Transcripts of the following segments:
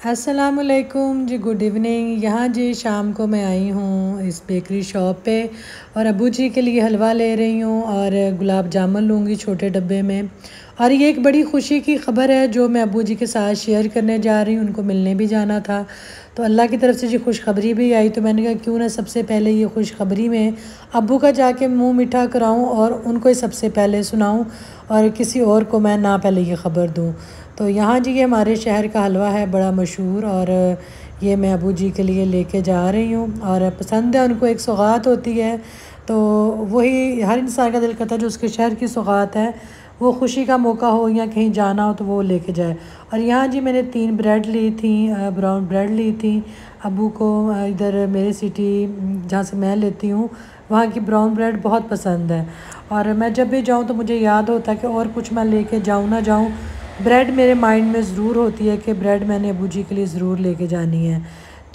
अस्सलामुअलैकुम जी, good evening. यहाँ जी शाम को मैं आई हूँ इस बेकरी शॉप पे और अब्बू जी के लिए हलवा ले रही हूँ और गुलाब जामुन लूँगी छोटे डब्बे में। और ये एक बड़ी ख़ुशी की ख़बर है जो मैं अब्बू जी के साथ शेयर करने जा रही हूँ। उनको मिलने भी जाना था तो अल्लाह की तरफ से जी खुशखबरी भी आई, तो मैंने कहा क्यों ना सबसे पहले ये खुशखबरी में अब्बू का जाके मुँह मीठा कराऊँ और उनको ही सबसे पहले सुनाऊँ और किसी और को मैं ना पहले ये ख़बर दूँ। तो यहाँ जी ये हमारे शहर का हलवा है बड़ा मशहूर, और ये मैं अबू जी के लिए लेके जा रही हूँ और पसंद है उनको। एक सौगात होती है तो वही हर इंसान का दिल करता है जो उसके शहर की सौगात है, वो खुशी का मौका हो या कहीं जाना हो तो वो लेके जाए। और यहाँ जी मैंने 3 ब्रेड ली थी, ब्राउन ब्रेड ली थी। अबू को इधर मेरे सिटी जहाँ से मैं लेती हूँ वहाँ की ब्राउन ब्रेड बहुत पसंद है, और मैं जब भी जाऊँ तो मुझे याद होता है कि और कुछ मैं लेके जाऊँ ना जाऊँ, ब्रेड मेरे माइंड में ज़रूर होती है कि ब्रेड मैंने अबू जी के लिए ज़रूर लेके जानी है।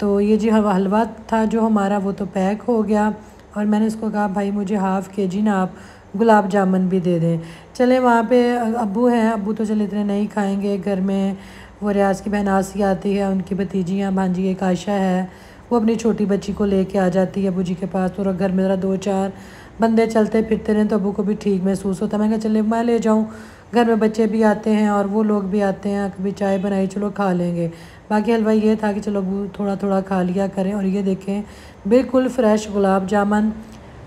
तो ये जी हलवा था जो हमारा, वो तो पैक हो गया और मैंने उसको कहा भाई मुझे हाफ़ केजी ना आप गुलाब जामुन भी दे दें। चले वहाँ पे अब्बू हैं, अब्बू तो चले इतने नहीं खाएंगे। घर में वो रियाज़ की बहन आसी आती है, उनकी भतीजियाँ भांजी एक आयशा है, वो अपनी छोटी बच्ची को लेके आ जाती है अबू जी के पास। और घर में ज़रा 2-4 बंदे चलते फिरते रहें तो अबू को भी ठीक महसूस होता है। मैं कहा चले मैं ले जाऊँ, घर में बच्चे भी आते हैं और वो लोग भी आते हैं, कभी चाय बनाई चलो खा लेंगे। बाकी हलवा ये था कि चलो अबू थोड़ा थोड़ा खा लिया करें। और ये देखें बिल्कुल फ़्रेश गुलाब जामुन,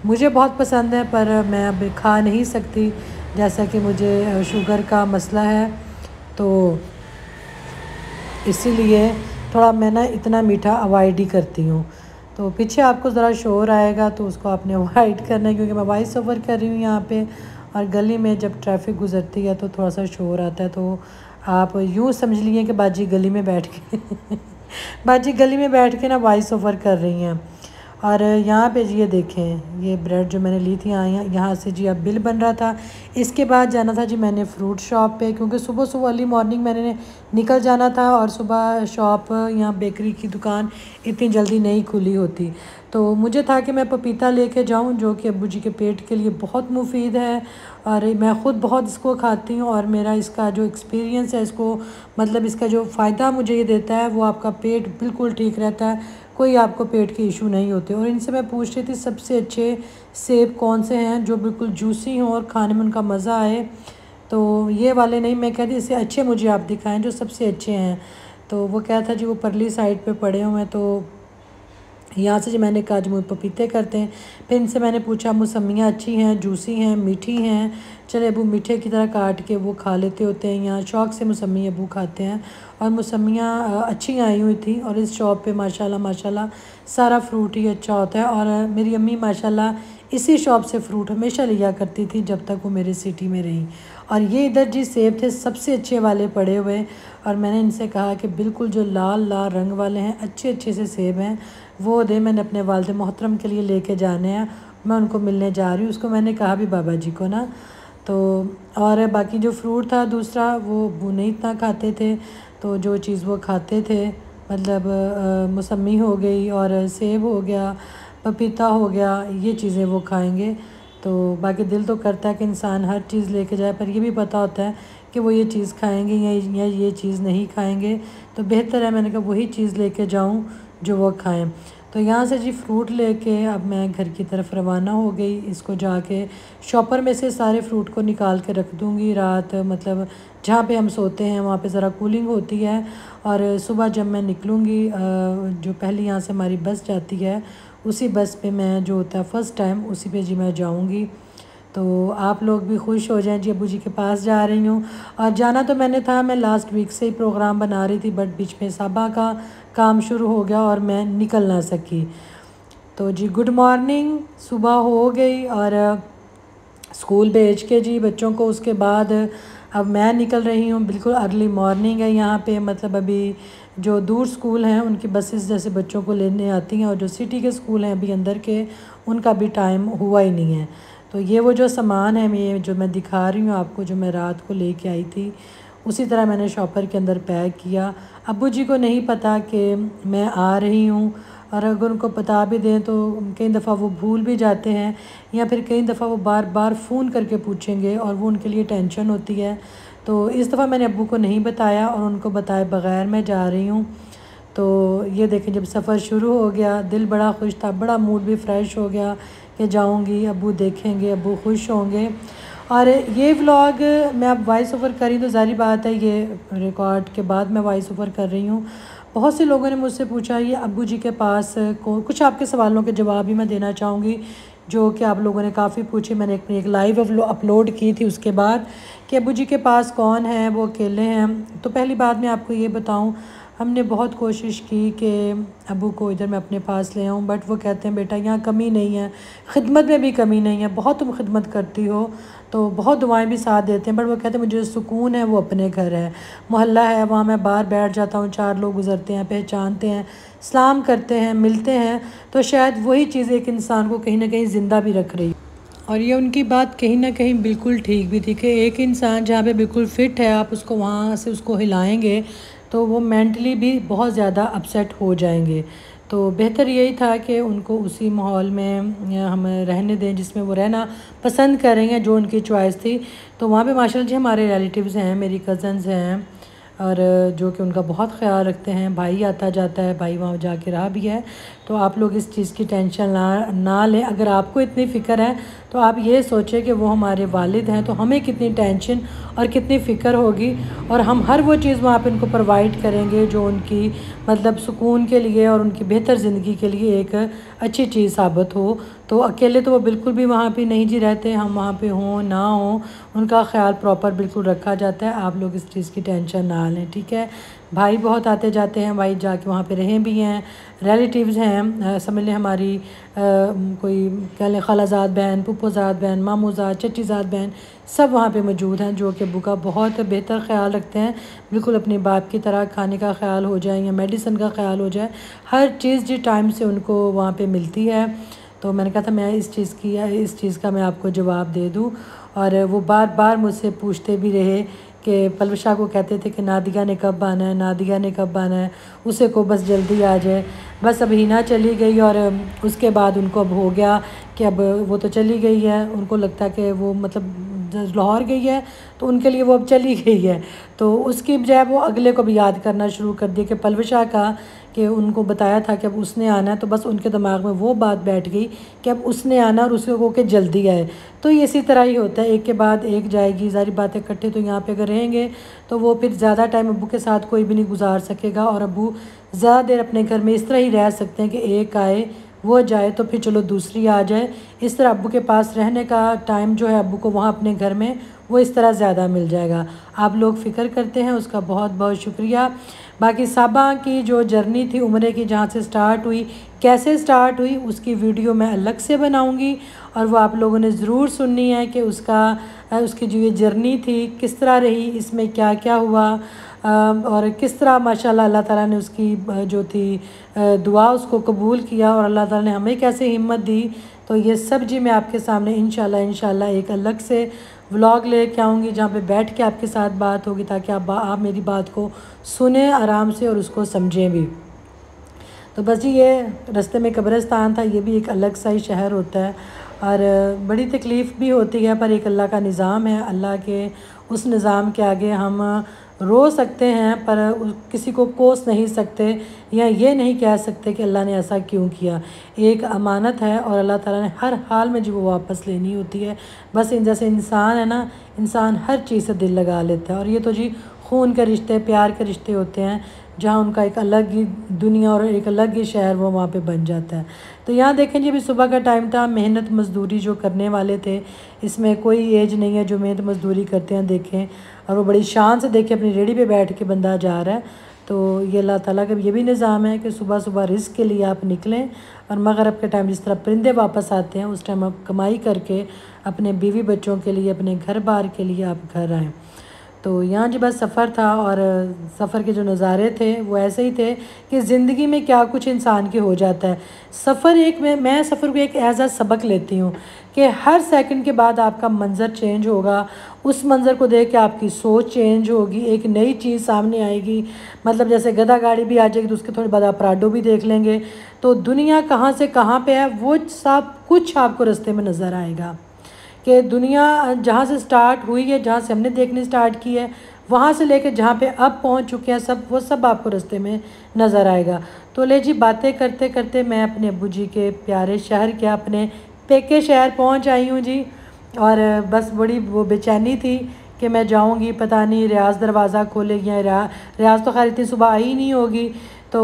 मुझे बहुत पसंद है पर मैं अब खा नहीं सकती जैसा कि मुझे शुगर का मसला है, तो इसीलिए थोड़ा मैं ना इतना मीठा अवॉइड ही करती हूँ। तो पीछे आपको ज़रा शोर आएगा तो उसको आपने अवॉइड करना है क्योंकि मैं वॉइस ओवर कर रही हूँ यहाँ पे, और गली में जब ट्रैफिक गुज़रती है तो थोड़ा सा शोर आता है। तो आप यूँ समझ लीजिए कि बाजी गली में बैठ के बाजी गली में बैठ के ना वॉइस ओवर कर रही हैं। और यहाँ पे जी ये देखें ये ब्रेड जो मैंने ली थी यहाँ से जी अब बिल बन रहा था। इसके बाद जाना था जी मैंने फ़्रूट शॉप पे, क्योंकि सुबह सुबह अर्ली मॉर्निंग मैंने निकल जाना था और सुबह शॉप यहाँ बेकरी की दुकान इतनी जल्दी नहीं खुली होती। तो मुझे था कि मैं पपीता लेके जाऊँ जो कि अब्बू जी के पेट के लिए बहुत मुफीद है, और मैं ख़ुद बहुत इसको खाती हूँ और मेरा इसका जो एक्सपीरियंस है इसको मतलब इसका जो फ़ायदा मुझे ये देता है वो आपका पेट बिल्कुल ठीक रहता है, कोई आपको पेट के इशू नहीं होते। और इनसे मैं पूछ रही थी सबसे अच्छे सेब कौन से हैं जो बिल्कुल जूसी हों और खाने में उनका मज़ा आए। तो ये वाले नहीं, मैं कहती इससे अच्छे मुझे आप दिखाएं जो सबसे अच्छे हैं। तो वो क्या था जी वो परली साइड पे पड़े हुए हैं। तो यहाँ से जो मैंने कहा जो मुझे पपीते करते हैं, फिर इनसे मैंने पूछा मौसमियाँ अच्छी हैं, जूसी हैं, मीठी हैं। चले अबू मीठे की तरह काट के वो खा लेते होते हैं, यहाँ शौक़ से मौसमी अबू खाते हैं। और मौसमियाँ अच्छी आई हुई थी और इस शॉप पे माशाल्लाह माशाल्लाह सारा फ्रूट ही अच्छा होता है। और मेरी अम्मी माशाल्लाह इसी शॉप से फ़्रूट हमेशा लिया करती थी जब तक वो मेरे सिटी में रही। और ये इधर जी सेब थे सबसे अच्छे वाले पड़े हुए, और मैंने इनसे कहा कि बिल्कुल जो लाल लाल रंग वाले हैं अच्छे अच्छे से सेब हैं वो दे, मैंने अपने वालिद मोहतरम के लिए लेके जाने हैं, मैं उनको मिलने जा रही हूँ। उसको मैंने कहा भी बाबा जी को ना। तो और बाकी जो फ्रूट था दूसरा वो नहीं इतना खाते थे, तो जो चीज़ वो खाते थे मतलब मौसमी हो गई और सेब हो गया, पपीता हो गया, ये चीज़ें वो खाएंगे। तो बाकी दिल तो करता है कि इंसान हर चीज़ लेके जाए, पर ये भी पता होता है कि वो ये चीज़ खाएंगे या ये चीज़ नहीं खाएंगे, तो बेहतर है मैंने कहा वही चीज़ लेके जाऊँ जो वो खाएं। तो यहाँ से जी फ़्रूट लेके अब मैं घर की तरफ रवाना हो गई। इसको जाके शॉपर में से सारे फ़्रूट को निकाल के रख दूँगी। रात मतलब जहाँ पे हम सोते हैं वहाँ पे ज़रा कूलिंग होती है, और सुबह जब मैं निकलूँगी जो पहली यहाँ से हमारी बस जाती है उसी बस पे मैं जो होता है फ़र्स्ट टाइम उसी पे जी मैं जाऊँगी। तो आप लोग भी खुश हो जाएं जी अब्बू जी के पास जा रही हूँ। और जाना तो मैंने था, मैं लास्ट वीक से ही प्रोग्राम बना रही थी, बट बीच में साबा का काम शुरू हो गया और मैं निकल ना सकी। तो जी गुड मॉर्निंग, सुबह हो गई और स्कूल भेज के जी बच्चों को उसके बाद अब मैं निकल रही हूँ। बिल्कुल अर्ली मॉर्निंग है यहाँ पे, मतलब अभी जो दूर स्कूल हैं उनकी बसेस जैसे बच्चों को लेने आती हैं, और जो सिटी के स्कूल हैं अभी अंदर के उनका भी टाइम हुआ ही नहीं है। तो ये वो जो सामान है ये जो मैं दिखा रही हूँ आपको, जो मैं रात को लेके आई थी उसी तरह मैंने शॉपर के अंदर पैक किया। अब्बू जी को नहीं पता कि मैं आ रही हूँ, और अगर उनको बता भी दें तो कई दफ़ा वो भूल भी जाते हैं, या फिर कई दफ़ा वो बार बार फ़ोन करके पूछेंगे और वो उनके लिए टेंशन होती है। तो इस दफ़ा मैंने अब्बू को नहीं बताया और उनको बताए बग़ैर मैं जा रही हूँ। तो ये देखें, जब सफ़र शुरू हो गया दिल बड़ा खुश था, बड़ा मूड भी फ़्रेश हो गया कि जाऊँगी, अब्बू देखेंगे, अब्बू खुश होंगे। और ये व्लॉग मैं अब वॉइस ओवर करी तो ज़ाहिर बात है ये रिकॉर्ड के बाद मैं वॉइस ओवर कर रही हूँ। बहुत से लोगों ने मुझसे पूछा ये अब्बू जी के पास को कुछ आपके सवालों के जवाब भी मैं देना चाहूँगी जो कि आप लोगों ने काफ़ी पूछे। मैंने अपनी एक लाइव अपलोड की थी उसके बाद कि अब्बू जी के पास कौन है, वो अकेले हैं। तो पहली बात मैं आपको ये बताऊँ, हमने बहुत कोशिश की कि अब्बू को इधर मैं अपने पास ले आऊँ, बट वो कहते हैं बेटा यहाँ कमी नहीं है, ख़िदमत में भी कमी नहीं है, बहुत तुम ख़िदमत करती हो, तो बहुत दुआएं भी साथ देते हैं, बट वो कहते हैं मुझे सुकून है वो अपने घर है, मोहल्ला है, वहाँ मैं बाहर बैठ जाता हूँ, 4 लोग गुज़रते हैं, पहचानते हैं, सलाम करते हैं, मिलते हैं, तो शायद वही चीज़ एक इंसान को कहीं ना कहीं ज़िंदा भी रख रही है। और ये उनकी बात कहीं ना कहीं बिल्कुल ठीक भी थी कि एक इंसान जहाँ पे बिल्कुल फ़िट है, आप उसको वहाँ से उसको हिलाएंगे तो वो मेंटली भी बहुत ज़्यादा अपसेट हो जाएंगे। तो बेहतर यही था कि उनको उसी माहौल में हम रहने दें जिसमें वो रहना पसंद करेंगे, जो उनकी चॉइस थी। तो वहाँ पे माशाल्लाह जी हमारे रिलेटिव्स हैं, मेरी कज़न्स हैं और जो कि उनका बहुत ख्याल रखते हैं। भाई आता जाता है, भाई वहाँ जाके रहा भी है। तो आप लोग इस चीज़ की टेंशन ना लें। अगर आपको इतनी फ़िक्र है तो आप ये सोचें कि वो हमारे वालिद हैं, तो हमें कितनी टेंशन और कितनी फ़िक्र होगी, और हम हर वो चीज़ वहाँ पे उनको प्रोवाइड करेंगे जो उनकी मतलब सुकून के लिए और उनकी बेहतर ज़िंदगी के लिए एक अच्छी चीज़ साबित हो। तो अकेले तो वो बिल्कुल भी वहाँ पे नहीं जी रहते, हम वहाँ पे हों ना हों उनका ख्याल प्रॉपर बिल्कुल रखा जाता है। आप लोग इस चीज़ की टेंशन ना लें, ठीक है। भाई बहुत आते जाते हैं, भाई जाके वहाँ पे रहे भी हैं, रिलेटिव्स हैं, समझ लें हमारी कोई कह लें खालाजाद बहन, फूफोजाद बहन, मामूजाद, चचीज़ाद बहन, सब वहाँ पे मौजूद हैं जो कि अब्बू का बहुत बेहतर ख्याल रखते हैं, बिल्कुल अपने बाप की तरह। खाने का ख्याल हो जाए या मेडिसिन का ख्याल हो जाए, हर चीज़ जी टाइम से उनको वहाँ पे मिलती है। तो मैंने कहा था मैं इस चीज़ का मैं आपको जवाब दे दूँ। और वो बार बार मुझसे पूछते भी रहे कि पलवशा को कहते थे कि नादिया ने कब आना है, नादिया ने कब आना है, उसे को बस जल्दी आ जाए। बस अब हिना चली गई और उसके बाद उनको अब हो गया कि अब वो तो चली गई है, उनको लगता है कि वो मतलब लाहौर गई है तो उनके लिए वो अब चली गई है। तो उसकी बजाय वो अगले को भी याद करना शुरू कर दिया कि पलवशा का कि उनको बताया था कि अब उसने आना है, तो बस उनके दिमाग में वो बात बैठ गई कि अब उसने आना और उसको को के जल्दी आए। तो ये इसी तरह ही होता है, एक के बाद एक जाएगी। सारी बातें इकट्ठे तो यहाँ पे अगर रहेंगे तो वो फिर ज़्यादा टाइम अब्बू के साथ कोई भी नहीं गुजार सकेगा, और अब्बू ज़्यादा देर अपने घर में इस तरह ही रह सकते हैं कि एक आए वो जाए तो फिर चलो दूसरी आ जाए। इस तरह अब्बू के पास रहने का टाइम जो है अब्बू को वहाँ अपने घर में वो इस तरह ज़्यादा मिल जाएगा। आप लोग फ़िक्र करते हैं, उसका बहुत बहुत शुक्रिया। बाकी साबा की जो जर्नी थी उम्रे की, जहाँ से स्टार्ट हुई, कैसे स्टार्ट हुई, उसकी वीडियो मैं अलग से बनाऊंगी और वो आप लोगों ने ज़रूर सुननी है कि उसकी जो ये जर्नी थी किस तरह रही, इसमें क्या क्या हुआ और किस तरह माशाल्लाह अल्लाह ताला ने उसकी जो थी दुआ उसको कबूल किया और अल्लाह ताला ने हमें कैसे हिम्मत दी। तो ये सब जी मैं आपके सामने इंशाल्लाह एक अलग से व्लॉग लेके आऊँगी जहाँ पे बैठ के आपके साथ बात होगी, ताकि आप मेरी बात को सुने आराम से और उसको समझें भी। तो बस जी ये रास्ते में कब्रिस्तान था, ये भी एक अलग सा ही शहर होता है और बड़ी तकलीफ़ भी होती है, पर एक अल्लाह का निज़ाम है। अल्लाह के उस निज़ाम के आगे हम रो सकते हैं पर किसी को कोस नहीं सकते या ये नहीं कह सकते कि अल्लाह ने ऐसा क्यों किया। एक अमानत है और अल्लाह ताला ने हर हाल में जो वो वापस लेनी होती है। बस जैसे इंसान है ना, इंसान हर चीज़ से दिल लगा लेता है, और ये तो जी खून के रिश्ते, प्यार के रिश्ते होते हैं जहाँ उनका एक अलग ही दुनिया और एक अलग ही शहर वो वहाँ पे बन जाता है। तो यहाँ देखें जी अभी सुबह का टाइम था, मेहनत मज़दूरी जो करने वाले थे, इसमें कोई एज नहीं है जो मेहनत मज़दूरी करते हैं देखें, और वो बड़ी शान से देखें अपनी रेडी पे बैठ के बंदा जा रहा है। तो ये अल्लाह ताला का ये भी निज़ाम है कि सुबह सुबह रिस्क के लिए आप निकलें और मगरिब के टाइम जिस तरह परिंदे वापस आते हैं उस टाइम आप कमाई करके अपने बीवी बच्चों के लिए, अपने घर बार के लिए आप घर आएँ। तो यहाँ जी बस सफ़र था और सफ़र के जो नज़ारे थे वो ऐसे ही थे कि ज़िंदगी में क्या कुछ इंसान के हो जाता है। सफ़र एक मैं सफ़र को एक ऐसा सबक लेती हूँ कि हर सेकंड के बाद आपका मंज़र चेंज होगा, उस मंज़र को देख के आपकी सोच चेंज होगी, एक नई चीज़ सामने आएगी। मतलब जैसे गधा गाड़ी भी आ जाएगी तो उसके थोड़ी बाद आप प्राडो भी देख लेंगे। तो दुनिया कहाँ से कहाँ पे है वो सब कुछ आपको रास्ते में नज़र आएगा कि दुनिया जहाँ से स्टार्ट हुई है, जहाँ से हमने देखनी स्टार्ट की है, वहाँ से लेकर जहाँ पे अब पहुँच चुके हैं सब, वो सब आपको रास्ते में नज़र आएगा। तो ले जी, बातें करते करते मैं अपने अब्बू जी के प्यारे शहर के, अपने पेके शहर पहुँच आई हूँ जी। और बस बड़ी वो बेचैनी थी कि मैं जाऊंगी, पता नहीं रियाज़ दरवाज़ा खोलेगी या रियाज़ तो खैर इतनी सुबह आई नहीं होगी। तो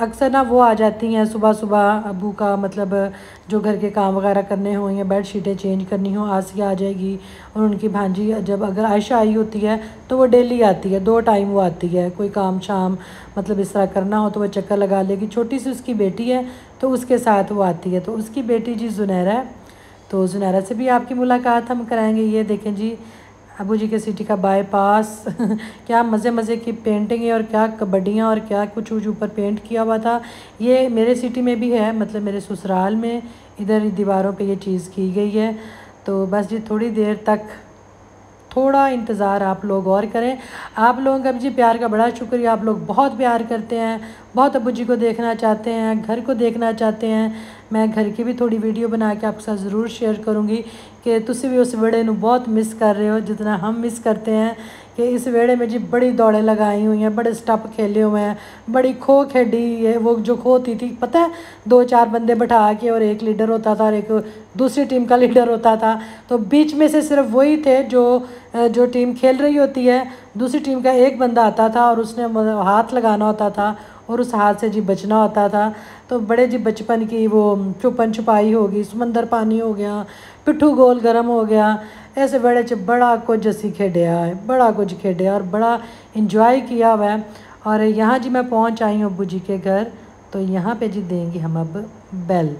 अक्सर ना वो आ जाती हैं सुबह सुबह, अबू का मतलब जो घर के काम वगैरह करने हों या बेड शीटें चेंज करनी हो, आसिया आ जाएगी। और उनकी भांजी जब अगर आयशा आई होती है तो वो डेली आती है, 2 टाइम वो आती है, कोई काम शाम मतलब इस तरह करना हो तो वह चक्कर लगा लेगी। छोटी सी उसकी बेटी है तो उसके साथ वो आती है। तो उसकी बेटी जी जुनैरा है, तो जुनैरा से भी आपकी मुलाकात हम कराएंगे। ये देखें जी, अबू जी के सिटी का बाईपास क्या मज़े मज़े की पेंटिंग है, और क्या कबड्डियाँ और क्या कुछ ऊपर पेंट किया हुआ था। ये मेरे सिटी में भी है, मतलब मेरे ससुराल में इधर दीवारों पे ये चीज़ की गई है। तो बस जी थोड़ी देर तक थोड़ा इंतज़ार आप लोग और करें। आप लोगों का भी जी प्यार का बड़ा शुक्रिया, आप लोग बहुत प्यार करते हैं, बहुत अब्बू जी को देखना चाहते हैं, घर को देखना चाहते हैं। मैं घर की भी थोड़ी वीडियो बना के आपके साथ ज़रूर शेयर करूँगी कि तुसी भी उस वेड़े नू बहुत मिस कर रहे हो जितना हम मिस करते हैं। कि इस वेड़े में जी बड़ी दौड़ें लगाई हुई हैं, बड़े स्टप खेले हुए हैं, बड़ी खो खेडी है। वो जो खो होती थी पता है, 2-4 बंदे बैठा के और एक लीडर होता था और एक दूसरी टीम का लीडर होता था। तो बीच में से सिर्फ वही थे जो टीम खेल रही होती है, दूसरी टीम का एक बंदा आता था और उसने हाथ लगाना होता था और उस हाथ से जी बचना होता था। तो बड़े जी बचपन की वो छुपन छुपाई होगी, समंदर पानी हो गया, पिट्ठू गोल गरम हो गया, ऐसे बड़े च बड़ा कुछ असी खेडिया है, बड़ा कुछ खेडिया और बड़ा इंजॉय किया हुआ है। और यहाँ जी मैं पहुँच आई हूँ अब्बू जी के घर। तो यहाँ पे जी देंगे हम अब बेल।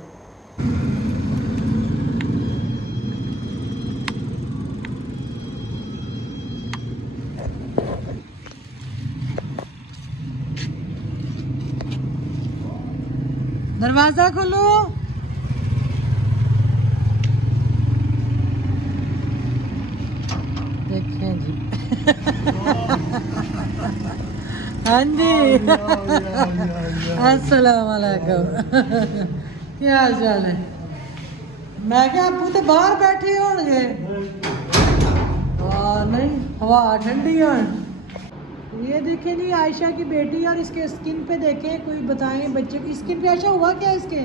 दरवाज़ा खोलो। देखें जी हाँ जी अस्सलाम वालेकुम क्या हाल चाल है? मैं क्या अब्बू तो बाहर बैठे होंगे। नहीं, हवा ठंडी है। ये देखें जी आयशा की बेटी, और इसके स्किन पे देखें, कोई बताएं बच्चे की स्किन पे आयशा हुआ क्या इसके?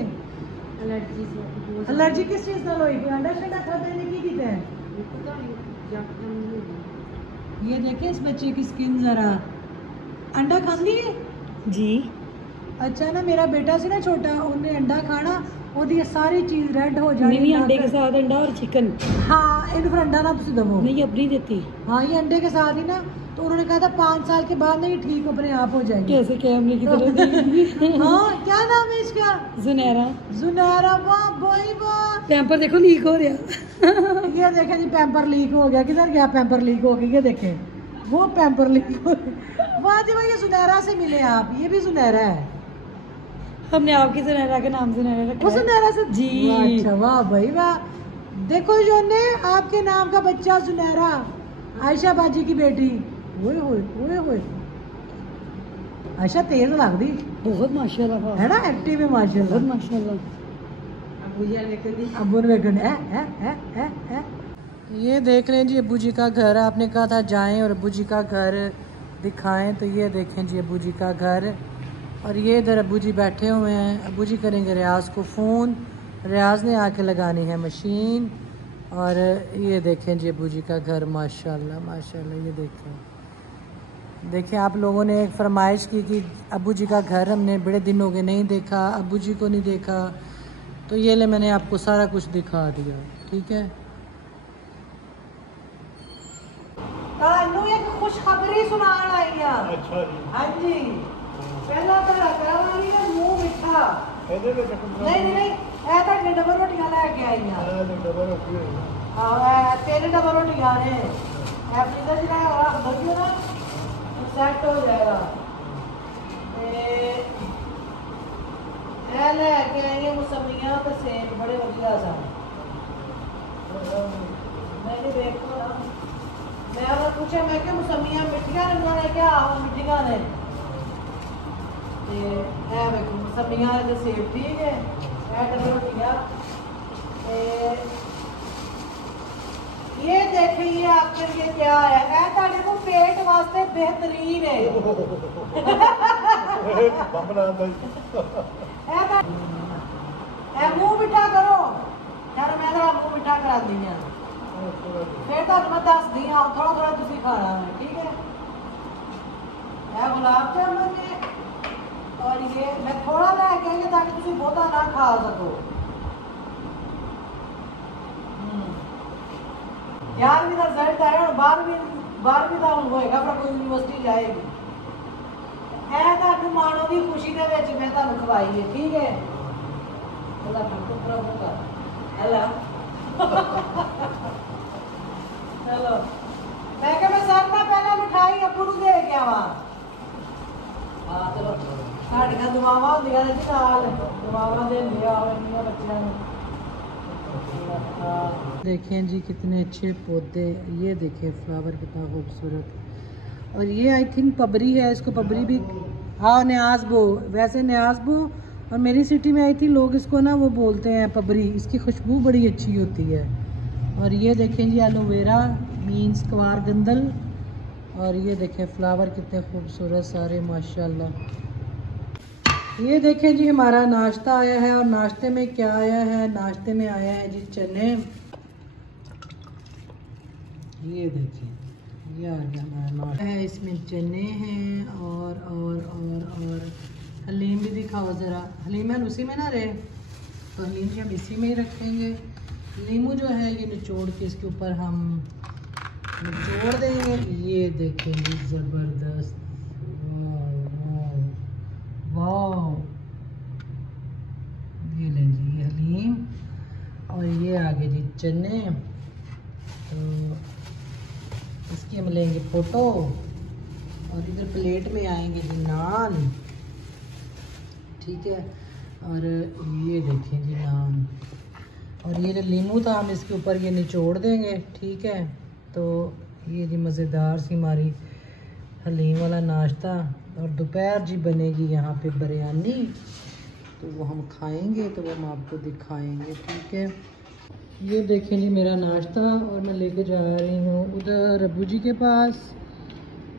एलर्जी किस चीज़ नाल होई? अंडा शंडा खा देने की किते हैं? ये देखें इस बच्चे की स्किन ज़रा। अंडा खाती है जी? अच्छा ना, मेरा बेटा से ना छोटा, उन्हें अंडा खाना ओदी सारी चीज़ रेड हो जाती है। अंडे के साथ अंडा और चिकन। हाँ, इन फिर अंडा ना तुम दबो नहीं, अपनी देती। हाँ, ये अंडे के साथ ही ना। तो उन्होंने कहा था 5 साल के बाद ना ये ठीक अपने आप हो जाएगी। कैसे क्या हमने की तरह हाँ, क्या नाम है इसका? जुनैरा। जुनैरा, वाह भाई वाह। पैम्पर देखो लीक हो रहा ये देखें जी, पैम्पर लीक हो गया। किधर गया पैम्पर लीक हो गया? ये देखें, वो पैम्पर लीक हो गया। वाह जी वाह, ये जुनैरा से मिले आप, ये भी जुनैरा है। हमने आपकी जुनैरा के नाम जुनैरा रखा है। जुनैरा से जी। अच्छा, वाह भाई वाह। देखो जो ने आपके नाम का बच्चा जुनैरा, आयशा बाजी की बेटी। ओए होए ओए होए, आयशा तेज लगती बहुत माशाल्लाह है ना, एक्टिव है माशाल्लाह, बहुत माशाल्लाह। अब्बू ने ये देख लें जी अब्बू जी का घर। आपने कहा था जाएं और अब्बू जी का घर दिखाएं, तो ये देखें जी अब्बू जी का घर। और ये इधर अब्बू जी बैठे हुए हैं। अब्बू जी करेंगे रियाज को फ़ोन, रियाज ने आके लगानी है मशीन। और ये देखें जी अब्बू जी का घर, माशाल्लाह माशाल्लाह। ये देखें आप लोगों ने एक फरमाइश की कि अब्बू जी का घर हमने बड़े दिन हो गए नहीं देखा, अब्बू जी को नहीं देखा। तो ये ले मैंने आपको सारा कुछ दिखा दिया, ठीक है। एक खुशखबरी सुनान आई है। अच्छा जी। हाँ जी, पहला मुंह मिठा नहीं ऐ तो डबल रोटियां लेके आई हैं। 3 डबल रोटियां ने फ्रीजर च रख दो ना, सेट हो जाएगा। लेके आई है मौसमियां तो सेब बड़े वधिया सन। मैंने देखो ना, मैं अगर पूछा मैं क्या मौसमियां मिठियां ने बनाने क्या? आहो मिठियां ने। मौसमियां ने सेब ठीक है, डबल रोटियां ये देखें ये आपके लिए क्या है, ताड़े को पेट वास्ते बेहतरीन है। मुंह मिठा करो यार, मैं मुंह मिठा करा दी है फिर तक मैं दस दी हाँ थोड़ा थोड़ा तुसी खाना है, ठीक है। गुलाब जामुन ने और ये मैं थोड़ा लेके आएंगे ताकि तुसी बहुता ना खा सको। यार भी तो रिजल्ट आया और 12वीं का हुन होएगा पर कोई यूनिवर्सिटी जाएगी। मानो की खुशी के मैं खवाई है, ठीक है। चलो मैं क्या मैं सब ना पहले मिठाई अप्पू नूं दे के आवां। हाँ चलो साडियां दुआवां होंदियां ने जी नाल, दुआवां देंदे आ बच्चियां नूं। देखें जी कितने अच्छे पौधे, ये देखें फ्लावर कितना खूबसूरत। और ये आई थिंक पबरी है, इसको पबरी भी हाँ न्याज़बो, वैसे न्याज़बो और मेरी सिटी में आई थी लोग इसको ना वो बोलते हैं पबरी, इसकी खुशबू बड़ी अच्छी होती है। और ये देखें जी एलोवेरा मीन्स कवार गंदल। और ये देखें फ्लावर कितने खूबसूरत सारे माशाल्लाह। ये देखें जी हमारा नाश्ता आया है और नाश्ते में क्या आया है, नाश्ते में आया है जी चने। ये देखिए ये आ गया हमारा नाश्ता है, इसमें चने हैं और हलीम भी दिखाओ ज़रा। हलीम है उसी में ना रहे तो हलीम जी हम इसी में ही रखेंगे। नींबू जो है ये निचोड़ के इसके ऊपर हम निचोड़ देंगे। ये देखें जी ज़बरदस्त, वाह। ये लें जी ये हलीम और ये आगे जी चने। तो इसकी हम लेंगे फ़ोटो और इधर प्लेट में आएंगे जी नान, ठीक है। और ये देखें जी नान और ये जो नींबू था हम इसके ऊपर ये निचोड़ देंगे, ठीक है। तो ये जी मज़ेदार सी हमारी हलीम वाला नाश्ता। और दोपहर जी बनेगी यहाँ पे बिरयानी, तो वो हम खाएंगे, तो वो हम आपको दिखाएंगे, ठीक है। ये देखें जी मेरा नाश्ता और मैं लेके जा रही हूँ उधर अब्बू जी के पास।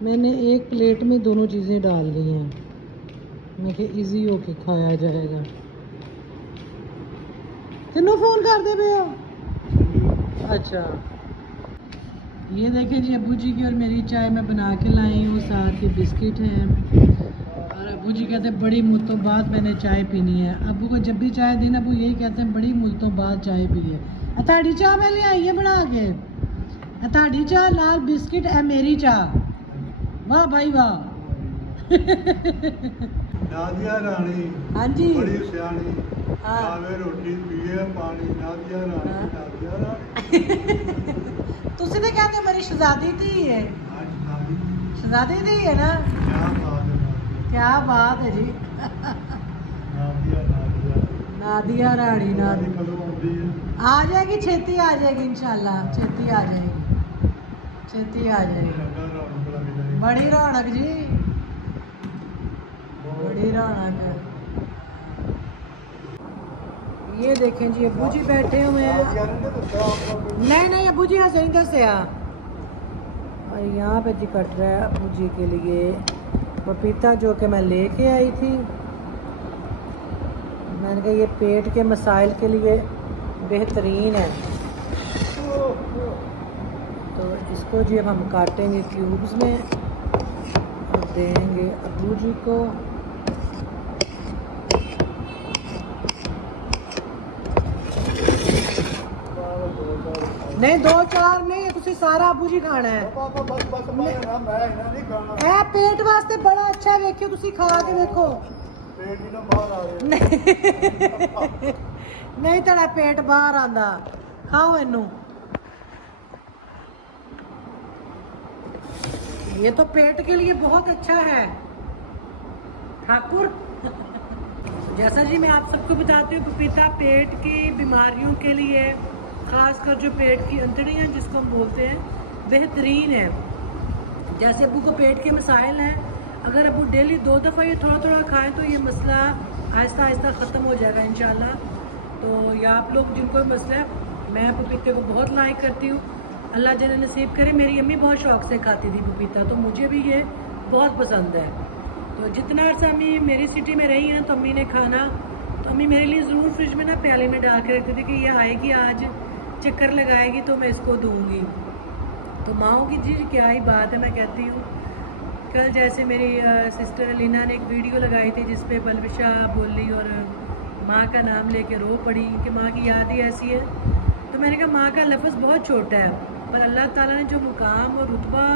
मैंने एक प्लेट में दोनों चीज़ें डाल दी हैं, मैं कि ईजी हो के खाया जाएगा। किन्नू फ़ोन कर दे पे हो? अच्छा ये देखें जी अब्बू जी की और मेरी चाय मैं बना के लाई हूँ, साथ ही बिस्किट हैं। और अब्बू जी कहते हैं बड़ी मुद्दतों बाद मैंने चाय पीनी है। अब्बू को जब भी चाय दी ना अब्बू यही कहते हैं बड़ी मुद्दतों बाद चाय पी है। ताड़ी चाह मैं ले आई है बना के, ताड़ी चाह लाल बिस्किट है मेरी चाह। वाह भाई वाह। नादिया रानी हाँ जी बड़ी सियानी, हाँ खावे रोटी पिए पानी, नादिया रानी हाँ। नादिया रानी। तुसी तो कहते मेरी शहजादी थी है, शहजादी थी है ना। क्या बात है जी। नादिया नादिया नादिया रानी नादी कदों आउंदी है? आ जाएगी, छेती आ जाएगी इंशाल्लाह, छेती आ जाएगी, छेती आ जाएगी। बड़ी रौनक जी, बड़ी रौनक। ये देखें जी अब्बू जी बैठे हुए हैं। नहीं अब्बू जी हंस दसिया। और यहाँ पे जी कट रहा है अब्बू जी के लिए पपीता जो कि मैं लेके आई थी। मैंने कहा ये पेट के मसाइल के लिए बेहतरीन है। तो इसको जी अब हम काटेंगे क्यूब्स में और देंगे अब्बू जी को। नहीं 2-4 नहीं, तुसी सारा अब्बू जी खाना है। ए पेट वास्ते बड़ा अच्छा है, देखियो तुसी खा के देखो। नहीं तेरा पेट बाहर आंदा, खाओ इनू। ये तो पेट के लिए बहुत अच्छा है ठाकुर। जैसा जी मैं आप सबको बताती हूँ पपीता पेट की बीमारियों के लिए, खासकर जो पेट की अंतड़ी है जिसको हम बोलते हैं, बेहतरीन है। जैसे अब्बू को पेट के मसाइल हैं, अगर अब्बू डेली 2 दफ़ा ये थोड़ा थोड़ा खाएं तो ये मसला आहिस्ता आहिस्ता ख़त्म हो जाएगा इंशाल्लाह। तो या आप लोग जिनको मसला है, मैं पपीते को बहुत लाइक करती हूँ। अल्लाह जने नसीब करे। मेरी अम्मी बहुत शौक से खाती थी पपीता, तो मुझे भी ये बहुत पसंद है। तो जितना अर्सा अम्मी मेरी सिटी में रही है तो अम्मी ने खाना, तो अम्मी मेरे लिए ज़रूर फ्रिज में ना प्याले में डाल के रखती थी कि ये आएगी आज चक्कर लगाएगी तो मैं इसको दूँगी। तो माओ की जी क्या ही बात है। मैं कहती हूँ कल जैसे मेरी सिस्टर अलीना ने एक वीडियो लगाई थी जिसपे बलविशा बोली और माँ का नाम लेके रो पड़ी कि माँ की याद ही ऐसी है। तो मैंने कहा माँ का लफ्ज़ बहुत छोटा है, पर अल्लाह ताला ने जो मुकाम और रुतबा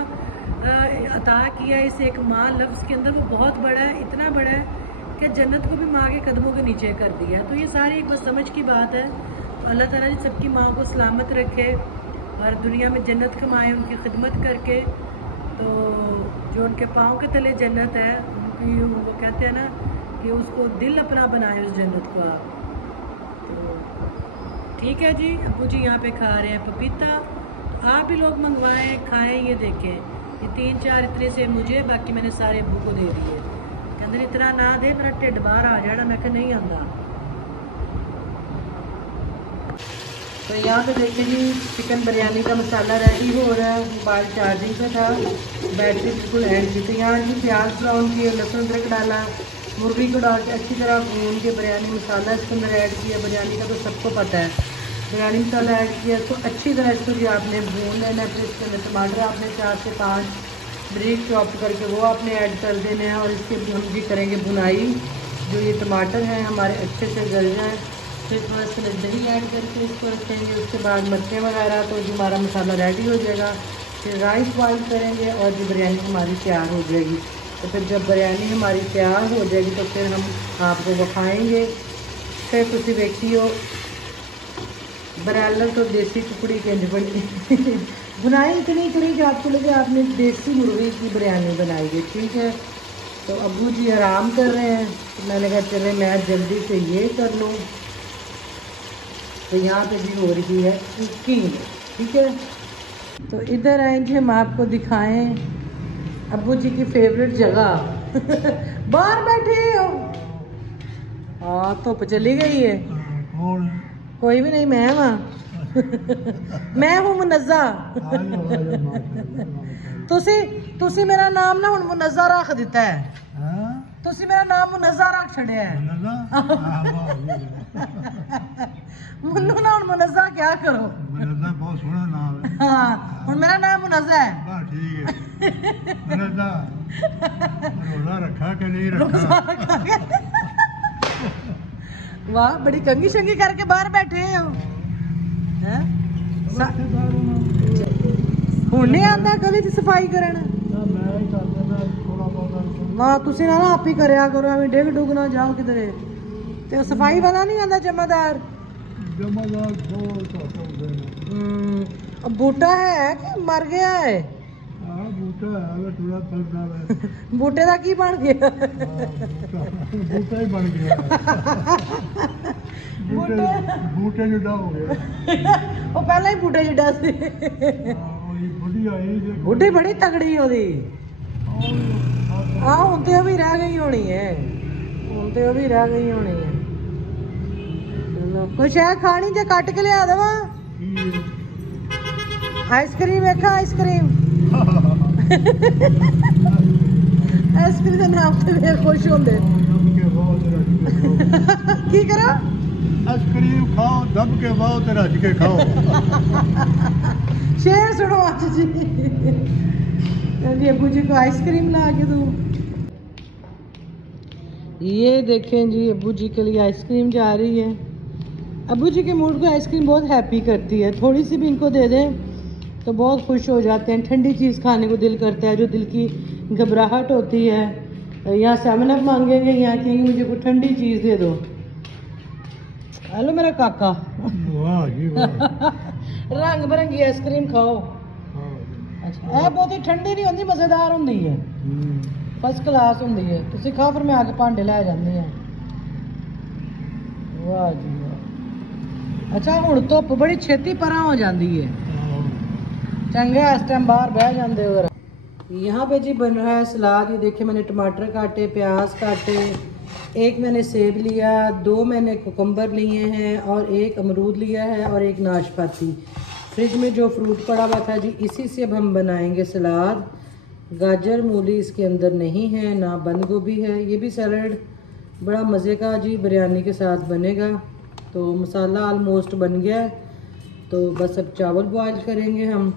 अता किया है इस एक माँ लफ्ज़ के अंदर, वो बहुत बड़ा है, इतना बड़ा है कि जन्नत को भी माँ के कदमों के नीचे कर दिया। तो ये सारी एक बस समझ की बात है। तो अल्लाह ताला जी सबकी माँ को सलामत रखे और दुनिया में जन्नत कमाए उनकी खिदमत करके। तो जो उनके पाँव के तले जन्नत है उनकी, वो कहते हैं ना कि उसको दिल अपना बनाए उस जन्नत को आप। तो ठीक है जी, अब्बू जी यहाँ पे खा रहे हैं पपीता। तो आप भी लोग मंगवाएं खाएं। ये देखें ये 3-4 इतने से मुझे, बाकी मैंने सारे अब्बू को दे दिए। कहते इतना ना दे मेरा ढिड बाहर आ जाना। मैं कहा नहीं आंदा। तो यहाँ पे देखिए जी चिकन बिरयानी का मसाला रेडी हो रहा है। मोबाइल चार्जिंग पे था, बैटरी बिल्कुल एंड थी। तो यहाँ जी प्याज ब्राउन किए, लहसुन अदरक डाला, मुर्गी को डाल के अच्छी तरह भून के बिरयानी मसाला इसके अंदर ऐड किया। बिरयानी का तो सबको पता है, बिरयानी मसाला ऐड किया। तो अच्छी तरह इसको भी आपने भून लेना है। फिर इसके अंदर टमाटर आपने 4 से 5 ब्रीक चॉप करके वो आपने ऐड कर देने हैं। और इसके हम भी करेंगे भुनाई। जो ये टमाटर हैं हमारे अच्छे से गल जाएँ, फिर थोड़ा सा दही ऐड करके इसको रखेंगे। उसके बाद मिर्चें वगैरह, तो जो हमारा मसाला रेडी हो जाएगा। फिर राइस बॉईल करेंगे और जो बिरयानी हमारी तैयार हो जाएगी। तो फिर जब बिरयानी हमारी तैयार हो जाएगी तो फिर हम आपको दिखाएंगे। फिर तुसी देखियो बरालर तो देसी टुकड़ी के बड़ी बुनाई इतनी करी कि आपको लगे आपने देसी मुर्गी की बिरयानी बनाई है। ठीक है, तो अब्बू जी आराम कर रहे हैं। तो मैंने कहा चले मैं जल्दी से ये कर लूँ। तो यहाँ पे भी हो रही है कुकिंग। ठीक है, तो इधर आए जी हम आपको दिखाएं अब्बू जी की फेवरेट जगह। बाहर बैठे हो? हाँ, धुप चली गई है। कौन? कोई भी नहीं, मैं वहाँ मैं हूँ मुनज़्ज़ा। तुसी मेरा नाम ना हुण मुनज़्ज़ा रख दिता है। तुसी मेरा नाम मुनज़्ज़ा रख छड़िया है। मुन्नू ना हुण मुनज़्ज़ा क्या करो। मुनज़्ज़ा बहुत सोहना नाम है। हाँ, हुण मेरा नाम मुनज़्ज़ा है। वाह ठीक है। मुनज़्ज़ा रोज़ा रखा कि नहीं रखा? वाह, बड़ी कंगी शंगी करके बाहर बैठे हो। हुण नहीं आंदा गली च सफाई करन? वाह, तुसी ना आप ही करया करो, एवें डिग डुग ना जाओ किधरे। ते सफाई वाला नहीं आंदा जमादार? बूटा है कि मर गया है? बूटे का की बन गया? बूटा ही बन गया। बूटे जिड्डा हो गया। वो पहले ही बूटे जिड्डा सी। बुढ़ी बड़ी तगड़ी ओदी। हाँ, हुण ते भी रह गई होनी है। हुण ते भी रह गई होनी है। चलो कोई शह खानी जे कट के लिया देवा। आइसक्रीम वेखा? आइसक्रीम आइसक्रीम का नाम से खुश होंगे। की करो? आइसक्रीम खाओ, दब के खाओ ते रज के खाओ। शेर सुनो आज जी। अब्बू जी को आइसक्रीम ला के दूं। ये देखें जी अब्बू जी के लिए आइसक्रीम जा रही है। अब्बू जी के मूड को आइसक्रीम बहुत हैप्पी करती है। थोड़ी सी भी इनको दे दें तो बहुत खुश हो जाते हैं। ठंडी चीज़ खाने को दिल करता है, जो दिल की घबराहट होती है। यहाँ 7 अप मांगेंगे, यहाँ कहेंगे मुझे कोई ठंडी चीज़ दे दो। हेलो मेरा काका। वाह जी वाह। रंग बिरंगी आइसक्रीम खाओ। अच्छा, ਇਹ ਬਹੁਤੀ ਠੰਡੀ ਨਹੀਂ ਹੁੰਦੀ, ਮਜ਼ੇਦਾਰ ਹੁੰਦੀ ਹੈ। ਫਸਟ ਕਲਾਸ ਹੁੰਦੀ ਹੈ। ਤੁਸੀਂ ਖਾਓ, ਫਿਰ ਮੈਂ ਆ ਕੇ ਭਾਂਡੇ ਲੈ ਜਾਂਦੀ ਹਾਂ। ਵਾਹ ਜੀ ਵਾਹ। अच्छा, ਹੁਣ ਧੁੱਪ ਬੜੀ ਛੇਤੀ ਪਰਾਂ ਹੋ ਜਾਂਦੀ ਹੈ। चंगा इस टाइम बाहर बह जाते हो। यहाँ पे जी बन रहा है सलाद। ये देखिए मैंने टमाटर काटे, प्याज काटे, एक मैंने सेब लिया, 2 मैंने कुकम्बर लिए हैं और एक अमरूद लिया है और एक नाशपाती। फ्रिज में जो फ्रूट पड़ा हुआ था जी, इसी से अब हम बनाएंगे सलाद। गाजर मूली इसके अंदर नहीं है, ना बंद गोभी है। ये भी सैलड बड़ा मज़े का जी बिरयानी के साथ बनेगा। तो मसाला ऑलमोस्ट बन गया है, तो बस अब चावल बॉयल करेंगे हम।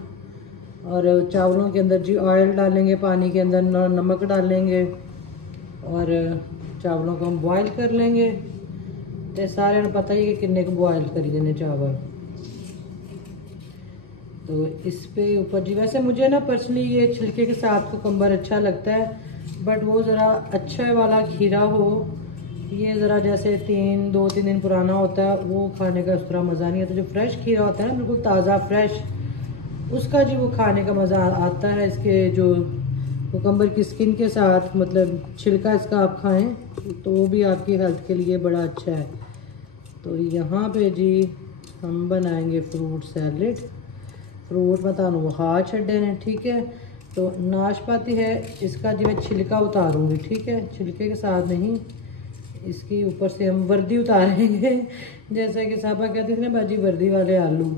और चावलों के अंदर जी ऑयल डालेंगे, पानी के अंदर नमक डालेंगे और चावलों को हम बॉयल कर लेंगे। तो सारे पता ही है कि कितने को बॉयल करी देने चावल। तो इस पे ऊपर जी, वैसे मुझे ना पर्सनली ये छिलके के साथ कुकम्बर अच्छा लगता है, बट वो ज़रा अच्छा वाला खीरा हो। ये ज़रा जैसे 2-3 दिन पुराना होता है, वो खाने का उस तरह मज़ा नहीं आता। जो फ्रेश खीरा होता है ना, बिल्कुल ताज़ा फ्रेश, उसका जी वो खाने का मज़ा आता है। इसके जो कुकम्बर की स्किन के साथ, मतलब छिलका इसका आप खाएं तो वो भी आपकी हेल्थ के लिए बड़ा अच्छा है। तो यहाँ पे जी हम बनाएंगे फ्रूट सैलेड। फ्रूट मैं तुहानू खा छड्डे ने, ठीक है। तो नाशपाती है, इसका जी मैं छिलका उतारूँगी, ठीक है। छिलके के साथ नहीं, इसकी ऊपर से हम वर्दी उतारेंगे। जैसे कि साहबा कहती थी ना, बाजी वर्दी वाले आलू,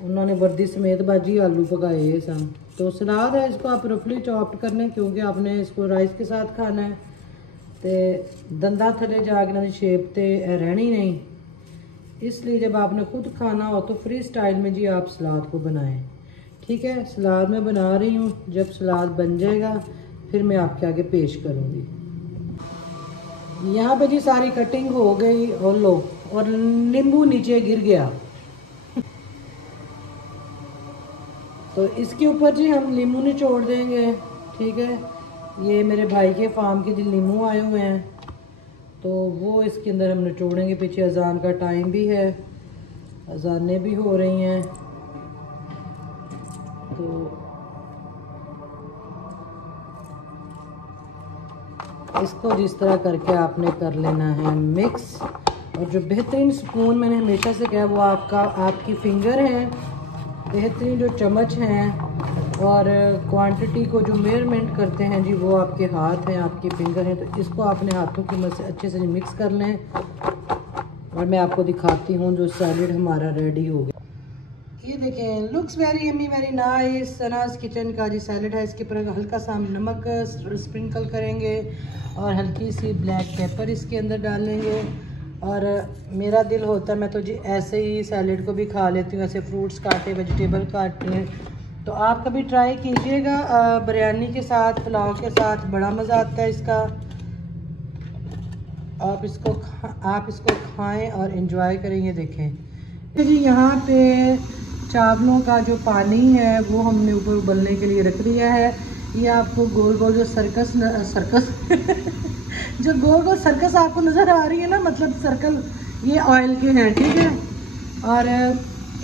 उन्होंने वर्दी समेत बाजी आलू पकाए सन। तो सलाद है, इसको आप रफली चॉप्ड करने, क्योंकि आपने इसको राइस के साथ खाना है। तो दंदा थले जाके शेप तो रहनी नहीं, इसलिए जब आपने खुद खाना हो तो फ्री स्टाइल में जी आप सलाद को बनाएं, ठीक है। सलाद मैं बना रही हूँ, जब सलाद बन जाएगा फिर मैं आपके आगे पेश करूँगी। यहाँ पे जी सारी कटिंग हो गई और लो, और नींबू नीचे गिर गया। तो इसके ऊपर जी हम नींबू निचोड़ देंगे, ठीक है। ये मेरे भाई के फार्म के जी नींबू आए हुए हैं, तो वो इसके अंदर हम निचोड़ेंगे। पीछे अजान का टाइम भी है, अजानें भी हो रही हैं। तो इसको जिस तरह करके आपने कर लेना है मिक्स। और जो बेहतरीन स्पून मैंने हमेशा से कहा, वो आपकी फिंगर है। बेहतरीन जो चम्मच हैं और क्वांटिटी को जो मेजरमेंट करते हैं जी, वो आपके हाथ हैं, आपके फिंगर हैं। तो इसको आपने हाथों की मदद से अच्छे से मिक्स कर लें। और मैं आपको दिखाती हूँ जो सैलेड हमारा रेडी हो गया। ये देखें, looks very yummy very nice. Sanaz kitchen का जी सैलेड है। इसके ऊपर हल्का सा हम नमक स्प्रिंकल करेंगे और हल्की सी ब्लैक पेपर इसके अंदर डालेंगे। और मेरा दिल होता है मैं तो जी ऐसे ही सैलेड को भी खा लेती हूँ, ऐसे फ्रूट्स काटे, वेजिटेबल काटे। तो आप कभी ट्राई कीजिएगा, बिरयानी के साथ, पुलाव के साथ बड़ा मज़ा आता है इसका। आप इसको खाएं और एंजॉय करें। ये देखें जी, यहाँ पे चावलों का जो पानी है वो हमने ऊपर उबलने के लिए रख दिया है। ये आपको गोल गोल जो सर्कस जो गोल गोल सर्कस आपको नज़र आ रही है ना, मतलब सर्कल, ये ऑयल के हैं, ठीक है। और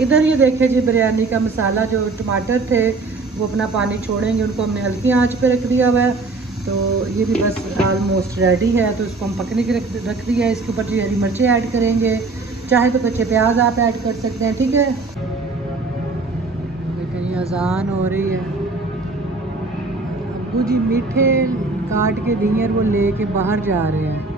इधर ये देखें जी, बिरयानी का मसाला, जो टमाटर थे वो अपना पानी छोड़ेंगे, उनको हमने हल्की आंच पे रख दिया हुआ है। तो ये भी बस ऑलमोस्ट रेडी है, तो इसको हम पकने के रख दिया है। इसके ऊपर जी हरी मिर्चें ऐड करेंगे, चाहे तो कच्चे प्याज आप ऐड कर सकते हैं, ठीक है। लेकिन ये अजान हो रही है, अब्बू जी मीठे काट के दिए, वो लेके बाहर जा रहे हैं।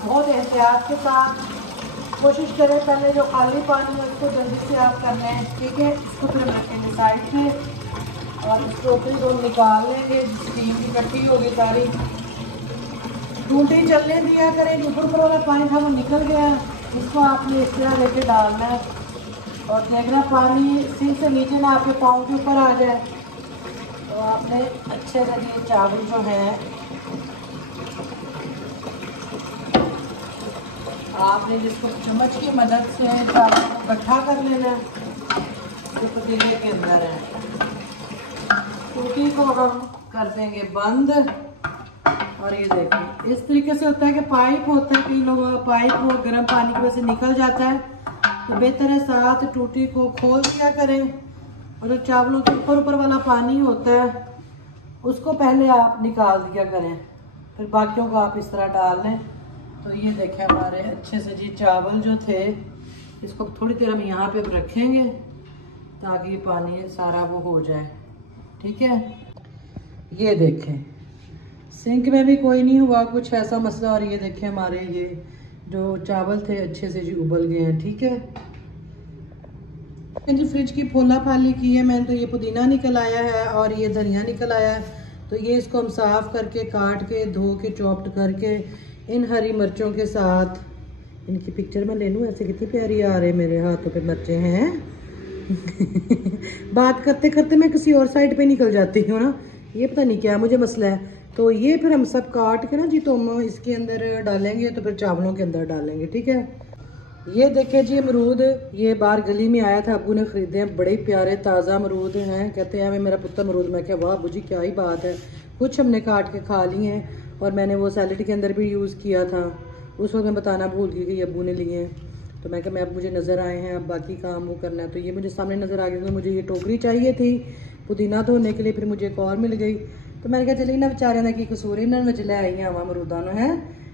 बहुत एहतियात के साथ कोशिश करें, पहले जो खाली पानी है उसको जल्दी से आप कर लें, ठीक है। इसको फिर रखेंगे साइड पे और इसको फिर हम निकाल लेंगे। स्टीम इकट्ठी होगी सारी, टूटी चलने दिया करें। ऊपर ऊपर वाला पानी था वो निकल गया, इसको आपने इस तरह लेके डालना है और देखना पानी सिर से नीचे ना आपके पाँव के ऊपर आ जाए। तो आपने अच्छे से ये चावल जो है आपने जिसको चम्मच की मदद से चावल को इकट्ठा कर लेना है जो पतीले के अंदर है। रोटी को हम कर देंगे बंद। और ये देखिए इस तरीके से होता है कि पाइप होता है, कई लोगों का पाइप वो गर्म पानी की वजह से निकल जाता है, तो बेहतर है साथ टूटी को खोल दिया करें। और जो चावलों के ऊपर वाला पानी होता है उसको पहले आप निकाल दिया करें, फिर बाकियों को आप इस तरह डाल लें। तो ये देखें हमारे अच्छे से जी चावल जो थे, इसको थोड़ी देर हम यहाँ पे रखेंगे ताकि पानी सारा वो हो जाए। ठीक है, ये देखें सिंक में भी कोई नहीं हुआ कुछ ऐसा मसला। और ये देखें हमारे ये जो चावल थे अच्छे से जी उबल गए हैं। ठीक है जी, फ्रिज की फोला फाली की है मैंने, तो ये पुदीना निकल आया है और ये धनिया निकल आया है। तो ये इसको हम साफ़ करके काट के धो के चॉप्ड करके इन हरी मिर्चों के साथ, इनकी पिक्चर मैं ले लूँ, ऐसे कितनी प्यारी आ रहे मेरे हाथों पे मिर्चें हैं। बात करते करते मैं किसी और साइड पे निकल जाती हूँ ना, ये पता नहीं क्या मुझे मसला है। तो ये फिर हम सब काट के ना जी तो हम इसके अंदर डालेंगे, तो फिर चावलों के अंदर डालेंगे। ठीक है, ये देखें जी अमरूद, ये बाहर गली में आया था, अबू ने ख़रीदे हैं, बड़े प्यारे ताज़ा अमरूद हैं। कहते हैं मेरा पुत्र अमरूद, मैं क्या वाह अबू जी क्या ही बात है। कुछ हमने काट के खा लिए हैं और मैंने वो सैलड के अंदर भी यूज़ किया था। उस वक्त मैं बताना भूल गई कि अबू ने लिए हैं, तो मैं क्या अब मुझे नज़र आए हैं, अब बाकी काम वो करना है। तो ये मुझे सामने नज़र आ गया कि मुझे ये टोकरी चाहिए थी पुदीना धोने के लिए, फिर मुझे एक और मिल गई। तो मैंने कहा चलिए ना बेचारे ना कि कसूर इन्होंने में ले आई हैं अमरूदा नो है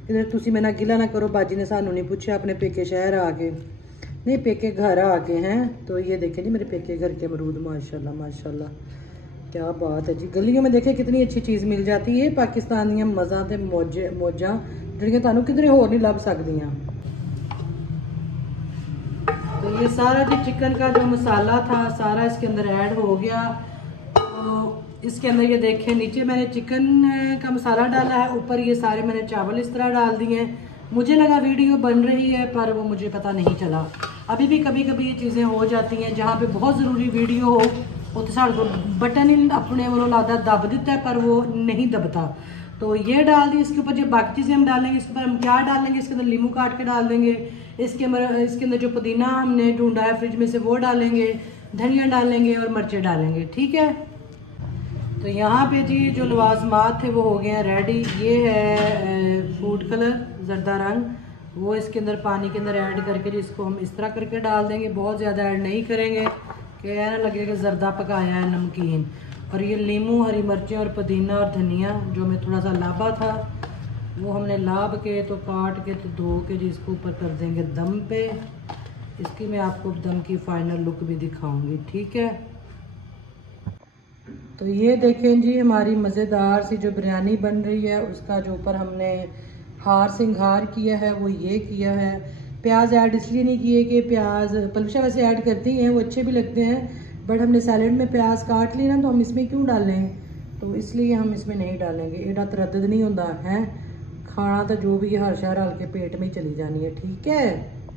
कि तुसी मेरा गिला ना करो, बाजी ने सानू नहीं पूछा अपने पेके शहर आके, नहीं पेके घर आके हैं। तो ये देखें जी मेरे पेके घर के अमरूद, माशाल्लाह माशाल्लाह क्या बात है जी। गलियों में देखें कितनी अच्छी चीज़ मिल जाती है, पाकिस्तान दियां मज़ा ते मौजा जिहड़ियां तुहानू किधरे होर नहीं लभ सकदियां। तो ये सारा जी चिकन का जो मसाला था सारा इसके अंदर ऐड हो गया। तो इसके अंदर ये देखें नीचे मैंने चिकन का मसाला डाला है, ऊपर ये सारे मैंने चावल इस तरह डाल दिए हैं। मुझे लगा वीडियो बन रही है पर वो मुझे पता नहीं चला। अभी भी कभी कभी ये चीज़ें हो जाती हैं, जहाँ पे बहुत ज़रूरी वीडियो हो तो साढ़े को बटन ही अपने वो लादा दब देता है पर वो नहीं दबता। तो ये डाल दी, इसके ऊपर जो बाकी चीज़ें हम डालेंगे, इसके ऊपर हम क्या डालेंगे, इसके अंदर नींबू काट के डाल देंगे, इसके अंदर जो पुदीना हमने ढूंढा है फ्रिज में से वो डालेंगे, धनिया डालेंगे और मिर्चें डालेंगे। ठीक है, तो यहाँ पे जी जो लवाजमात थे वो हो गए हैं रेडी। ये है फूड कलर जर्दा रंग, वो इसके अंदर पानी के अंदर ऐड करके जिसको हम इस तरह करके डाल देंगे, बहुत ज़्यादा ऐड नहीं करेंगे कि ना लगे कि जर्दा पकाया है नमकीन। और ये नींबू, हरी मिर्चें और पुदीना और धनिया जो मैं थोड़ा सा लाभा था वो हमने लाभ के तो काट के तो धो के जी इसको ऊपर कर देंगे दम पे। इसकी मैं आपको दम की फाइनल लुक भी दिखाऊंगी। ठीक है, तो ये देखें जी हमारी मज़ेदार सी जो बिरयानी बन रही है, उसका जो ऊपर हमने हार सिंगार किया है वो ये किया है। प्याज ऐड इसलिए नहीं किए कि प्याज पलवशा वैसे ऐड करती हैं, वो अच्छे भी लगते हैं, बट हमने सैलेड में प्याज काट ली ना तो हम इसमें क्यों डालें, तो इसलिए हम इसमें नहीं डालेंगे। एडा तरद्दद नहीं होता है, खाना तो जो भी हर शहर हल के पेट में ही चली जानी है। ठीक है,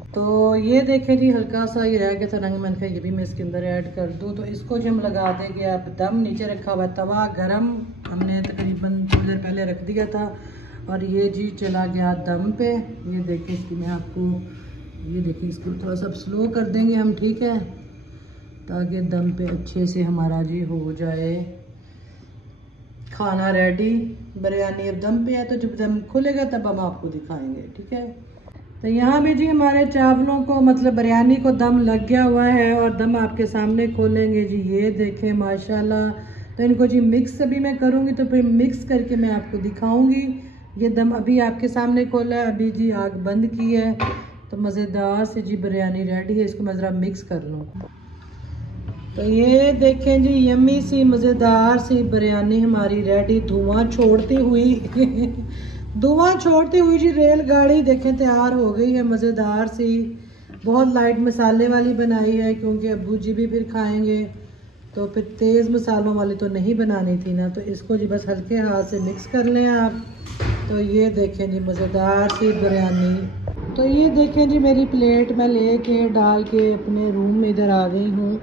तो ये देखें जी हल्का सा ये रह गया था रंग, मैंने कहा ये भी मैं इसके अंदर ऐड कर दूं। तो इसको जो हम लगा देंगे आप दम, नीचे रखा हुआ तवा गरम हमने तकरीबन थोड़ी देर पहले रख दिया था और ये जी चला गया दम पे। ये देखिए इसकी मैं आपको ये देखिए इसको थोड़ा सा स्लो कर देंगे हम। ठीक है, ताकि दम पे अच्छे से हमारा जी हो जाए खाना रेडी। बिरयानी अब दम पे है, तो जब दम खुलेगा तब हम आपको दिखाएंगे। ठीक है, तो यहाँ भी जी हमारे चावलों को मतलब बिरयानी को दम लग गया हुआ है और दम आपके सामने खोलेंगे जी। ये देखें माशाल्लाह। तो इनको जी मिक्स अभी मैं करूँगी तो फिर मिक्स करके मैं आपको दिखाऊंगी। ये दम अभी आपके सामने खोला है, अभी जी आग बंद की है, तो मज़ेदार से जी बिरयानी रेडी है। इसको मैं ज़रा मिक्स कर लूँ। तो ये देखें जी यम्मी सी मज़ेदार सी बिरयानी हमारी रेडी, धुआं छोड़ती हुई धुआं छोड़ती हुई जी रेलगाड़ी देखें तैयार हो गई है मज़ेदार सी। बहुत लाइट मसाले वाली बनाई है क्योंकि अब्बू जी भी फिर खाएंगे, तो फिर तेज़ मसालों वाली तो नहीं बनानी थी ना, तो इसको जी बस हल्के हाथ से मिक्स कर लें आप। तो ये देखें जी मज़ेदार सी बिरयानी। तो ये देखें जी मेरी प्लेट मैं लेके डाल के अपने रूम में इधर आ गई हूँ।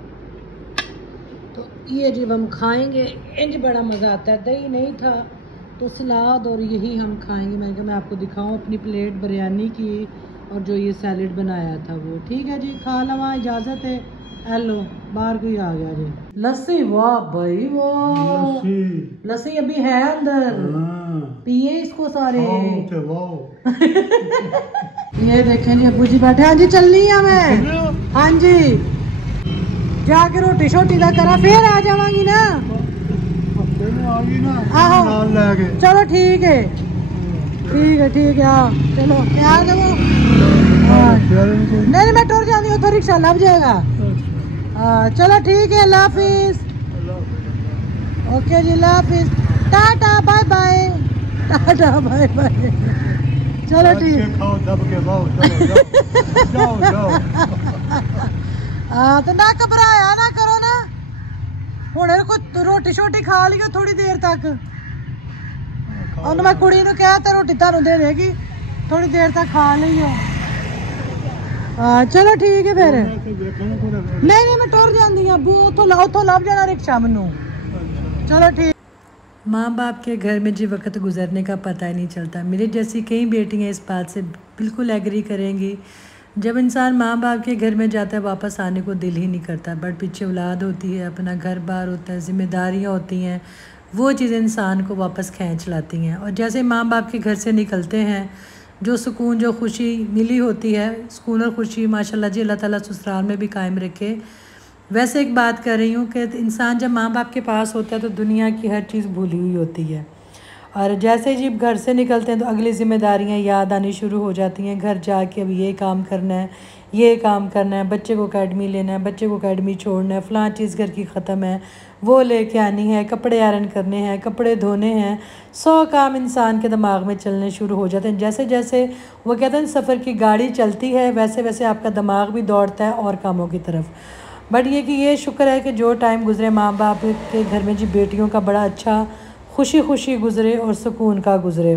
तो ये जब हम खाएंगे इंज बड़ा मज़ा आता है। दही नहीं था तो सलाद और यही हम खाएंगे। मैंने कहा मैं आपको दिखाऊं अपनी प्लेट बिरयानी की और जो ये सैलेड बनाया था वो। ठीक है जी, खा लवा, इजाज़त है, हेलो बाहर कोई आ गया जी। लस्सी, वाह भाई वाह, लस्सी अभी है अंदर, पिए इसको सारे। ये देखें जी अबू जी बैठे। हाँ जी चल रही है मैं। हाँ जी जाके रोटी शोटी का करा फिर आ जावांगी ना। आहो चलो ठीक है ठीक है। हाँ चलो यार देखो। नहीं मैं टूर जानी हूँ तो रिक्शा लग जाएगा। हाँ चलो ठीक है, अल्लाह हाफिज। ओके जी अल्लाह हाफिज, tata bye bye, tata bye bye. चलो ठीक। हाँ तो ना घबराया ना करो ना, हुणे को रोटी शोटी खा लियो थोड़ी देर तक। और मैं कुड़ी नूं कहता रोटी थानू दे देगी, थोड़ी देर तक खा लियो। हाँ चलो ठीक है फिर। नहीं मैं टुर जाती हूँ, उतो लभ जाना रिक्शा मैनू। चलो ठीक। माँ बाप के घर में जी वक्त गुजरने का पता ही नहीं चलता। मेरी जैसी कई बेटियाँ इस बात से बिल्कुल एग्री करेंगी। जब इंसान माँ बाप के घर में जाता है वापस आने को दिल ही नहीं करता। बट पीछे औलाद होती है, अपना घर बार होता है, जिम्मेदारियाँ होती हैं, वो चीज़ें इंसान को वापस खींच लाती हैं। और जैसे माँ बाप के घर से निकलते हैं, जो सुकून जो खुशी मिली होती है, सुकून और खुशी माशाल्लाह जी अल्लाह ताला ससुराल में भी कायम रखे। वैसे एक बात कर रही हूँ कि इंसान जब माँ बाप के पास होता है तो दुनिया की हर चीज़ भूली हुई होती है। और जैसे ही घर से निकलते हैं तो अगली ज़िम्मेदारियाँ याद आनी शुरू हो जाती हैं। घर जाके अब ये काम करना है, ये काम करना है, बच्चे को अकेडमी लेना है, बच्चे को अकेडमी छोड़ना है, फ़लाँ चीज़ घर की ख़त्म है, वो लेके आनी है, कपड़े आयरन करने हैं, कपड़े धोने हैं। 100 काम इंसान के दिमाग में चलने शुरू हो जाते हैं। जैसे जैसे वो कहते हैं सफ़र की गाड़ी चलती है, वैसे वैसे आपका दिमाग भी दौड़ता है और कामों की तरफ। बट ये कि ये शुक्र है कि जो टाइम गुज़रे माँ बाप के घर में जी बेटियों का बड़ा अच्छा खुशी खुशी गुज़रे और सुकून का गुज़रे।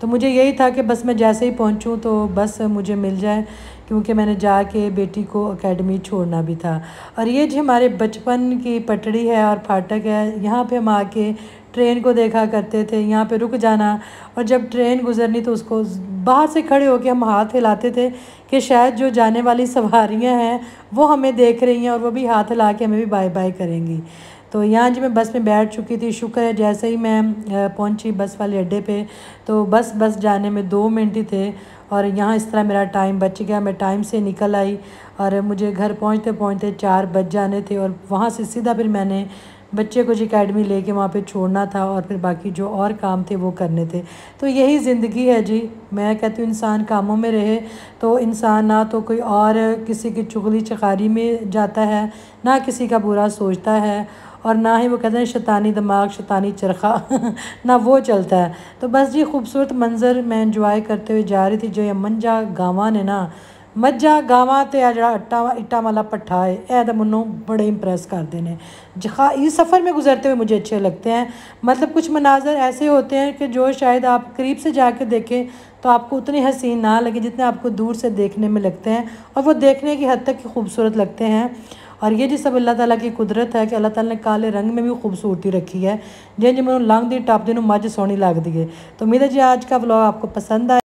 तो मुझे यही था कि बस मैं जैसे ही पहुंचूं तो बस मुझे मिल जाए, क्योंकि मैंने जाके बेटी को एकेडमी छोड़ना भी था। और ये जो हमारे बचपन की पटड़ी है और फाटक है, यहाँ पे हम आके ट्रेन को देखा करते थे, यहाँ पे रुक जाना, और जब ट्रेन गुज़रनी तो उसको बाहर से खड़े होकर हम हाथ हिलाते थे कि शायद जो जाने वाली सवारियाँ हैं वो हमें देख रही हैं और वो भी हाथ हिला के हमें भी बाय बाय करेंगी। तो यहाँ जी मैं बस में बैठ चुकी थी। शुक्र है जैसे ही मैं पहुँची बस वाले अड्डे पे तो बस जाने में 2 मिनट ही थे और यहाँ इस तरह मेरा टाइम बच गया। मैं टाइम से निकल आई और मुझे घर पहुँचते पहुँचते 4 बज जाने थे और वहाँ से सीधा फिर मैंने बच्चे को जी अकेडमी लेके वहाँ पे छोड़ना था और फिर बाकी जो और काम थे वो करने थे। तो यही ज़िंदगी है जी। मैं कहती हूँ इंसान कामों में रहे तो इंसान ना तो कोई और किसी की चुगली चकारी में जाता है, ना किसी का बुरा सोचता है, और ना ही वो कहते हैं शैतानी दिमाग शैतानी चरखा ना वो चलता है। तो बस जी खूबसूरत मंज़र मैं इंजॉय करते हुए जा रही थी। जो ये मंझा गावां ने ना, मज्जा गावां ते आ जड़ा इट्टा वाला पट्ठा है, ए तो मैनू बड़े इंप्रेस करते हैं। इस सफ़र में गुजरते हुए मुझे अच्छे लगते हैं। मतलब कुछ मनाजर ऐसे होते हैं कि जो शायद आप करीब से जाके देखें तो आपको उतनी हसीन ना लगे जितने आपको दूर से देखने में लगते हैं, और वो देखने की हद तक खूबसूरत लगते हैं। और ये जी सब अल्लाह ताला की कुदरत है कि अल्लाह ताला ने काले रंग में भी खूबसूरती रखी है। जिन जी मैं लंघ दी टप दी मझ सोहनी लगती है। तो उम्मीद है जी आज का व्लॉग आपको पसंद आए।